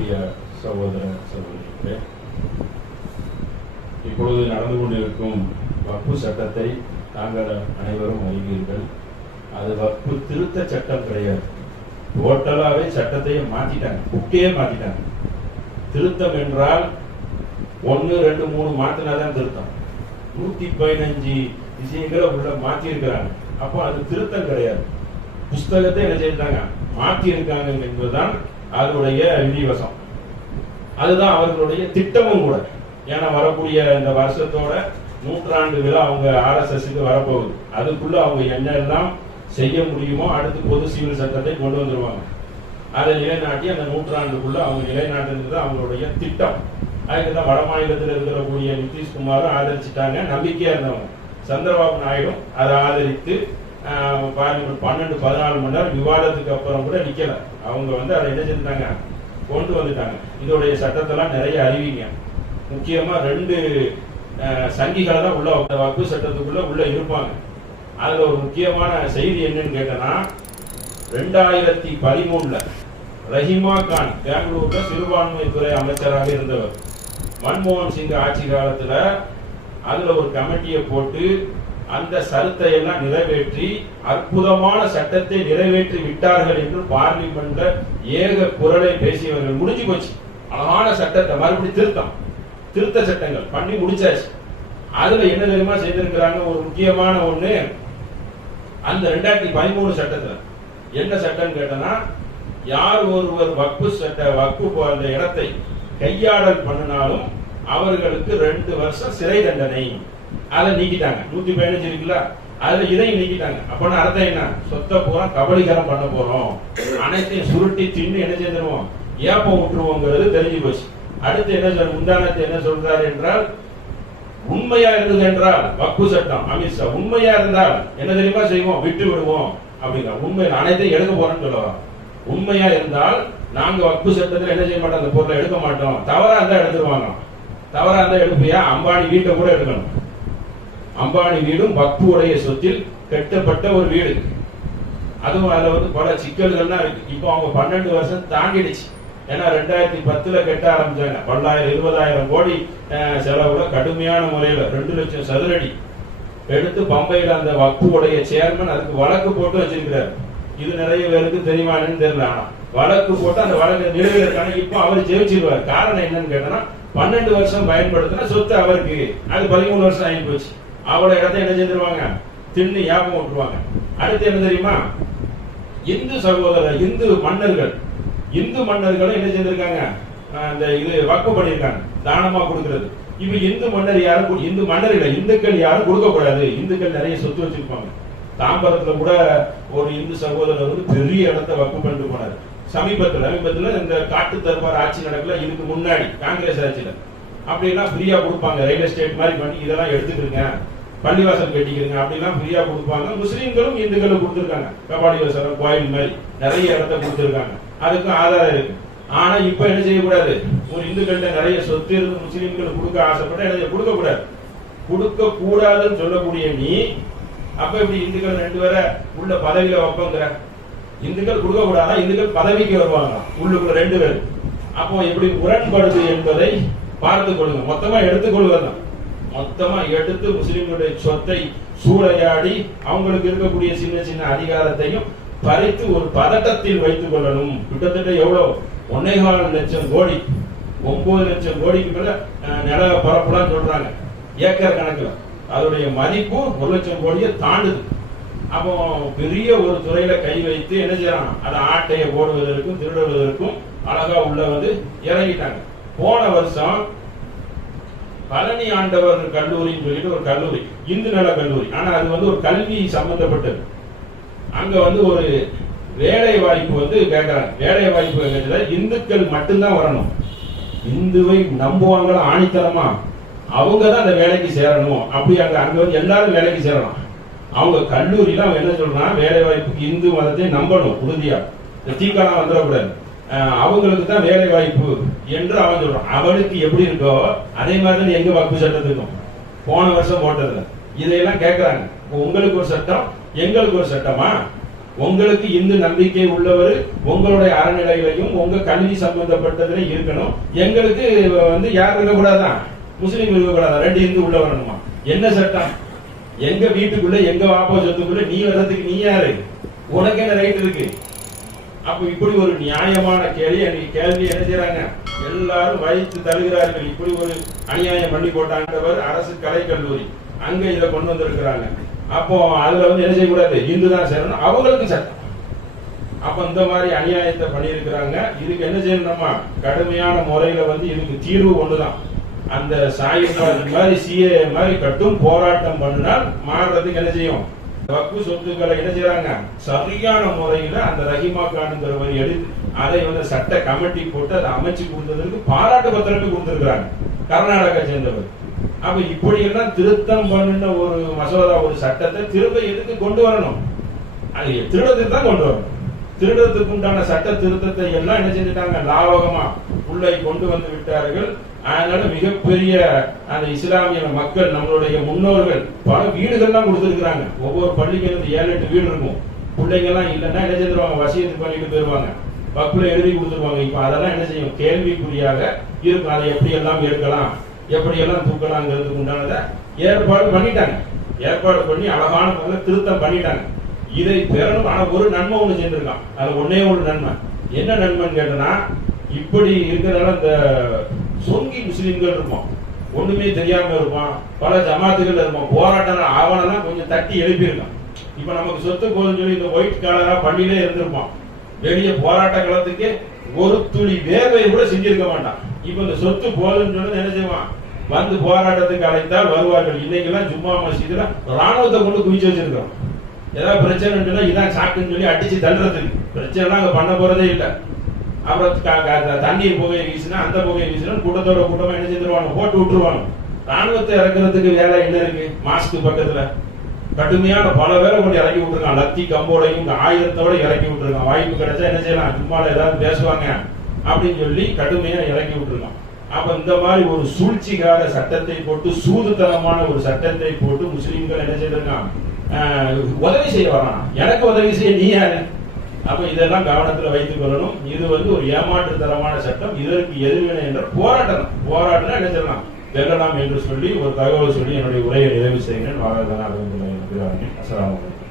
மதிப்புக்குரிய சகோதர சகோதரிகளே, இப்பொழுது நடந்து கொண்டிருக்கும் வக்ஃபு சட்டத்தை தாங்கள் அனைவரும் அறிவீர்கள். அது வக்ஃபு திருத்த சட்டம் கிடையாது. டோட்டலாவே சட்டத்தையே மாத்திட்டாங்க, புக்கையே மாத்திட்டாங்க. திருத்தம் என்றால் 1, 2, 3 மாத்தினாதான் திருத்தம். 115 விஷயங்களை உள்ள மாத்தி இருக்கிறாங்க. அப்போ அது திருத்தம் கிடையாது. புஸ்தகத்தை என்ன செய்தாங்க, மாற்றி இருக்காங்க என்பதுதான் அதனுடைய விதிவசம். அதுதான் அவர்களுடைய திட்டமும் கூட. ஏன்னா வரக்கூடிய இந்த வருஷத்தோட 100ஆண்டு விழா அவங்க RSSக்கு வரப்போகுது. அதுக்குள்ள அவங்க என்னெல்லாம் செய்ய முடியுமோ அடுத்து பொது சிவில் சட்டத்தை கொண்டு வந்துருவாங்க. அதை நிலைநாட்டி அந்த 100ஆண்டுக்குள்ள அவங்க நிலைநாட்டுறது அவங்களுடைய திட்டம். அதுக்குதான் வட மாநிலத்தில் இருக்கக்கூடிய நிதிஷ்குமாரும் ஆதரிச்சுட்டாங்க. நம்பிக்கையா இருந்தவங்க சந்திரபாபு நாயுடு அதை ஆதரித்து 12-14 மணி நேரம் விவாதத்துக்கு அப்புறம் கூட நிக்கல. அவங்க அதை என்ன செஞ்சாங்க, கொண்டு வந்துட்டாங்க. இதோடைய சட்டத்தெல்லாம் நிறைய அறிவிங்க. முக்கியமா 2 சங்கிகளை தான் உள்ள வக்ஃபு சட்டத்துக்குள்ள உள்ள இருப்பாங்க. அதுல ஒரு முக்கியமான செய்தி என்னன்னு கேட்டனா, 2013 ரஹீமா கான் பெங்களூர்ல சிறுபான்மை துறை அமைச்சராக இருந்தவர். மன்மோகன் சிங் ஆட்சி காலத்துல அதுல ஒரு கமிட்டியை போட்டு அந்த சரத்தை எல்லாம் நிறைவேற்றி அற்புதமான சட்டத்தை நிறைவேற்றி விட்டார்கள் என்று பார்லிமெண்ட்ல ஏக குரலை பேசியவர்கள். முடிஞ்சு போச்சு. அழகான சட்டத்தை மறுபடியும் திருத்த சட்டங்கள் பண்ணி முடிச்சாச்சு. அதுல என்ன தெரியுமா செய்திருக்கிறாங்க, ஒரு முக்கியமான ஒண்ணு. அந்த 2013 சட்டத்துல என்ன சட்டம் கேட்டனா, யார் ஒருவர் வக்ஃபு அந்த இடத்தை கையாடல் பண்ணினாலும் அவர்களுக்கு 2 வருஷம் சிறை தண்டனை. அதை நீக்கிட்டாங்க. 115 இருக்குல்ல, அதுல இதையும் நீக்கிட்டாங்க. அப்ப அர்த்தம் என்ன, சொத்தை பூரா கபலீகரம் பண்ண போறோம், அனைத்தையும் சுருட்டி தின்னு என்ன செய்திருவோம், ஏப்பம் விட்டுருவோங்கிறது தெரிஞ்சு போச்சு. அடுத்து என்ன முந்தானத்தை என்ன சொல்றாரு என்றால், உண்மையா இருந்தது என்றால் வக்ஃபு சட்டம் அமித்ஷா உண்மையா இருந்தால் என்ன தெரியுமா செய்வோம், விட்டு விடுவோம் அப்படிங்கிற. உண்மை அனைத்தையும் எடுக்க போறோம்னு சொல்லுவாங்க. உண்மையா இருந்தால் நாங்க வக்ஃபு சட்டத்தில் என்ன செய்ய மாட்டோம், அந்த பொருளை எடுக்க மாட்டோம். தவறா இருந்தா எடுத்துருவாங்க. தவறா இருந்தா எடுப்பியா, அம்பானி வீட்டை கூட எடுக்கணும். அம்பானி வீடும் வக்ஃபு உடைய சொத்தில் கட்டப்பட்ட ஒரு வீடு. அதுவும் அதுல பல சிக்கல்கள்லாம் இருக்கு. இப்போ அவங்க 12 வருஷம் தாண்டிடுச்சு. ஏன்னா 2010 கட்ட ஆரம்பிச்சாங்க. 20,000 கோடி செலவுல கடுமையான முறையில 2 லட்சம் சதுரடி எடுத்து பம்பையில அந்த வக்ஃபு உடைய சேர்மன் அதுக்கு வழக்கு போட்டு வச்சிருக்கிறார். இது நிறைய பேருக்கு தெரியுமா என்னன்னு தெரியல. ஆனா வழக்கு போட்டு அந்த வழக்கு நிலுவையில் இருக்காங்க. இப்போ அவர் ஜெயிச்சிருவார். காரணம் என்னன்னு கேட்டா, 12 வருஷம் பயன்படுத்தின சொத்து அவருக்கு, அது 13 வருஷம் ஆகி போச்சு. அவரோட இடத்தை என்ன செஞ்சிருவாங்க, தின்னு யாபம் விட்டுருவாங்க. அடுத்து என்ன தெரியுமா, இந்து மன்னர்களும் என்ன செஞ்சிருக்காங்க, அந்த இது வக்ஃபு பண்ணிருக்காங்க, தானமா கொடுக்கிறது. இப்ப இந்து மன்னர் யாரும், இந்து மன்னர் இல்ல, இந்துக்கள் யாரும் கொடுக்க கூடாது. இந்துக்கள் நிறைய சொத்து வச்சிருப்பாங்க. தாம்பரத்துல கூட ஒரு இந்து சகோதரர் பெரிய இடத்தை வக்ஃபு பண்ணிட்டு போனார். சமீபத்துல இந்த காட்டு தர்பார் ஆட்சி நடக்கல, இதுக்கு முன்னாடி காங்கிரஸ் ஆட்சியில அப்படின்னா ஃப்ரீயா கொடுப்பாங்க. ரியல் எஸ்டேட் மாதிரி பண்ணி இதெல்லாம் எடுத்துக்கிறீங்க, பள்ளிவாசல் கட்டிக்கிறீங்க அப்படிலாம் ஃப்ரீயா கொடுப்பாங்க. முஸ்லீம்களும் இந்துக்களும் கொடுத்துருக்காங்க. கபாலீஸ்வரர் கோயில் மாதிரி நிறைய இடத்த கொடுத்துருக்காங்க. அதுக்கும் ஆதாரம் இருக்கு. ஆனா இப்ப என்ன செய்யக்கூடாது, ஒரு இந்துக்கள்கிட்ட நிறைய சொத்து இருந்து முஸ்லீம்களுக்கு கொடுக்க ஆசைப்பட்ட என்ன கொடுக்க கூடாது. கொடுக்க கூடாதுன்னு சொல்லக்கூடிய நீ அப்ப இப்படி இந்துக்கள் 2 பேரை உள்ள பதவியில வைப்பங்கிற. இந்துக்கள் கொடுக்க கூடாதா, இந்துக்கள் பதவிக்கு வருவாங்க உள்ளுக்குள்ள 2 பேர். அப்போ எப்படி முரண்படுது என்பதை பார்த்துக் கொள்ளுங்க. மொத்தமா எடுத்துக்கொள்வது, மொத்தமா எடுத்து முஸ்லிம்களுடைய சொத்தை சூறையாடி அவங்களுக்கு இருக்கக்கூடிய சின்ன சின்ன அதிகாரத்தையும் பறித்து ஒரு பதட்டத்தில் வைத்துக் கொள்ளணும். கிட்டத்தட்ட எவ்வளவு 1.25 லட்சம் கோடி, 9 லட்சம் கோடிக்கு மேல நில பரப்புலாம் சொல்றாங்க ஏக்கர் கணக்குல. அதோடைய மதிப்பு 1 லட்சம் கோடியை தாண்டுது. அப்போ பெரிய ஒரு துறையில கை வைத்து என்ன செய்யறாங்க, அதை ஆட்டையை போடுவதற்கும் திருடுவதற்கும் அழகா உள்ள இறங்கிட்டாங்க. போன வருஷம் பழனி ஆண்டவர் கல்லூரின்னு சொல்லிட்டு ஒரு கல்லூரி, இந்து நல கல்லூரி. ஆனா அது ஒரு கல்வி சம்பந்தப்பட்டது. அங்க ஒரு வேலை வாய்ப்பு கேட்கறாங்க. வேலை வாய்ப்பு கேட்டதுல இந்துக்கள் மட்டும்தான் வரணும். இந்துவை நம்புவாங்களா ஆணித்தரமா, அவங்க தான் அந்த வேலைக்கு சேரணும். அப்படி அங்க எல்லாரும் வேலைக்கு சேரணும். அவங்க கல்லூரியில அவங்க என்ன சொல்றாங்க, வேலை வாய்ப்புக்கு இந்து மதத்தை நம்பணும் உறுதியா, தீக்காலாம் வந்துடக்கூடாது, அவங்களுக்கு தான் வேலை வாய்ப்பு என்று அவன் சொல்றான். அவளுக்கு எப்படி இருக்கோ அதே மாதிரி எங்க வக்ஃபு சட்டத்துக்கும் போன வருஷம் போட்டதுல இதையெல்லாம் கேட்கறாங்க. உங்களுக்கு ஒரு சட்டம், எங்களுக்கு ஒரு சட்டமா? உங்களுக்கு இந்து நம்பிக்கை உள்ளவர் உங்களுடைய அறநிலையிலையும் உங்க கல்வி சம்பந்தப்பட்டதுல இருக்கணும். எங்களுக்கு யார் இருக்கக்கூடாதான், முஸ்லீம் இருக்கக்கூடாதான், 2 இந்து உள்ள வரணுமா? என்ன சட்டம்? எங்க வீட்டுக்குள்ள எங்க வாப்பா சொத்துக்குள்ள நீ வர்றதுக்கு நீ யாரு? உனக்கு என்ன ரைட் இருக்கு? அப்ப இப்படி ஒரு நியாயமான கேள்வி என்ன செய்யறாங்க, எல்லாரும் வைத்து தருகிறார்கள். இப்படி ஒரு அநியாயம் பண்ணி போட்டாங்கவர் அரசு கலைக்கல்லூரி அங்க இதை கொண்டு வந்திருக்கிறாங்க. அப்போ அதுல என்ன செய்யக்கூடாது, இந்து தான் சேரணும், அவங்களுக்கு சட்டம். அப்ப இந்த மாதிரி அநியாயத்தை பண்ணியிருக்கிறாங்க. இதுக்கு என்ன செய்யணுமா, கடுமையான முறையில இதுக்கு தீர்வு ஒண்ணுதான். அந்த சாயிபால் மாதிரி சிஏ மாதிரி கட்டும் போராட்டம் பண்ணினால் மாறுறதுக்கு என்ன செய்யும், வக்ஃபு சொத்துக்களை என்ன செய்யறாங்க, சரியான முறையில அந்த ரஹீமா கானுங்கிறவர் எடுத்து அதை சட்ட கமிட்டி போட்டு அதை அமைச்சு கொடுத்ததற்கு பாராட்டு பத்திரமே கொடுத்திருக்கிறாங்க, கர்நாடகா சேர்ந்தவர். அப்ப இப்படி எல்லாம் திருத்தம் பண்ணின ஒரு மசோதா, ஒரு சட்டத்தை திரும்ப எதுக்கு கொண்டு வரணும்? அது திருடத்துக்கு தான் கொண்டு வரணும். திருடத்துக்கு உண்டான சட்ட திருத்தத்தை எல்லாம் என்ன செஞ்சுட்டாங்க, லாவகமா உள்ளே கொண்டு வந்து விட்டார்கள். அதனால மிகப்பெரிய அந்த இஸ்லாமிய மக்கள், நம்மளுடைய முன்னோர்கள் பல வீடுகள்லாம் கொடுத்துருக்காங்க. ஒவ்வொரு பள்ளிக்கு 7-8 வீடு இருக்கும். பிள்ளைங்க எல்லாம் இல்லைன்னா என்ன செஞ்சிருவாங்க, வசியத்து பண்ணிட்டு போயிருவாங்க, வக்குல எழுதி கொடுத்துருவாங்க. இப்ப அதெல்லாம் என்ன செய்யும், கேள்விக்குறியாக இருக்கும். அதை எப்படி எல்லாம் எடுக்கலாம், எப்படி எல்லாம் தூக்கலாங்கிறதுக்கு உண்டானதை ஏற்பாடு பண்ணிட்டாங்க. ஏற்பாடு பண்ணி அழகான முறையில் திருத்தம் பண்ணிட்டாங்க. இதை பெறணும். ஆனா ஒரு நன்மை ஒண்ணு செஞ்சிருக்கான். அது ஒன்னே ஒரு நன்மை. என்ன நன்மைன்னு கேட்டனா, இப்படி இருக்கிறதால இந்த சொங்கி முஸ்லிம்கள் இருப்போம், ஒண்ணுமே தெரியாம இருப்பான், பல ஜமாத்துகள் இருப்போம், போராட்டம் ஆவணம்லாம் கொஞ்சம் தட்டி எழுப்பியிருக்கான். இப்ப நமக்கு சொத்து போதுன்னு சொல்லி இந்த ஒயிட் காலரா பண்ணிலே இருந்திருப்பான். வெளியே போராட்ட களத்துக்கு ஒரு துளி வேர்வை கூட செஞ்சிருக்க மாட்டான். இப்ப இந்த சொத்து போதுன்னு சொல்லி என்ன செய்வான், போராட்டத்துக்கு அழைத்தால் வருவார்கள். இன்னைக்கெல்லாம் ஜும்மா மசீதுல ராணுவத்தை கொண்டு குவிச்சு வச்சிருக்கிறோம். ஏதாவது பிரச்சனை சொன்னா இதான் சாக்குன்னு சொல்லி அடிச்சு தள்ளுறதுக்கு. பிரச்சனை அங்க பண்ண போறதே இல்லை. அப்புறம் தண்ணீர் புகையை வீசினா அந்த புகையை வீசினா கூட்டத்தோட கூட்டமா என்ன செஞ்சிருவாங்க, போட்டு விட்டுருவாங்க. ராணுவத்தை இறக்குறதுக்கு வேலை என்ன இருக்கு, மாஸ்க்கு பக்கத்துல கடுமையான பல பேரை கொண்டு இறக்கி விட்டுருக்கான். லத்தி கம்போடையும் ஆயுதத்தோட இறக்கி விட்டுருக்கான். வாய்ப்பு கிடைச்சா என்ன செய்யலாம், சும்மால ஏதாவது பேசுவாங்க அப்படின்னு சொல்லி கடுமையா இறக்கி விட்டுருக்கான். அப்ப இந்த மாதிரி ஒரு சூழ்ச்சிகார சட்டத்தை போட்டு, சூதுத்தனமான ஒரு சட்டத்தை போட்டு முஸ்லிம்கள் என்ன செய்திருக்கான், உதவி செய்ய வரான். எனக்கு உதவி செய்ய நீ யாரு? அப்ப இதெல்லாம் கவனத்தில் வைத்துக் கொள்ளணும். இது ஒரு ஏமாற்றுத்தரமான சட்டம். இதற்கு எதிர்வினை என்ற போராட்டம் என்ன செய்யலாம், வெல்லலாம் என்று சொல்லி ஒரு தகவல் சொல்லி என்னுடைய உரையை நிறைவு செய்கிறேன். அஸ்ஸலாமு அலைக்கும்.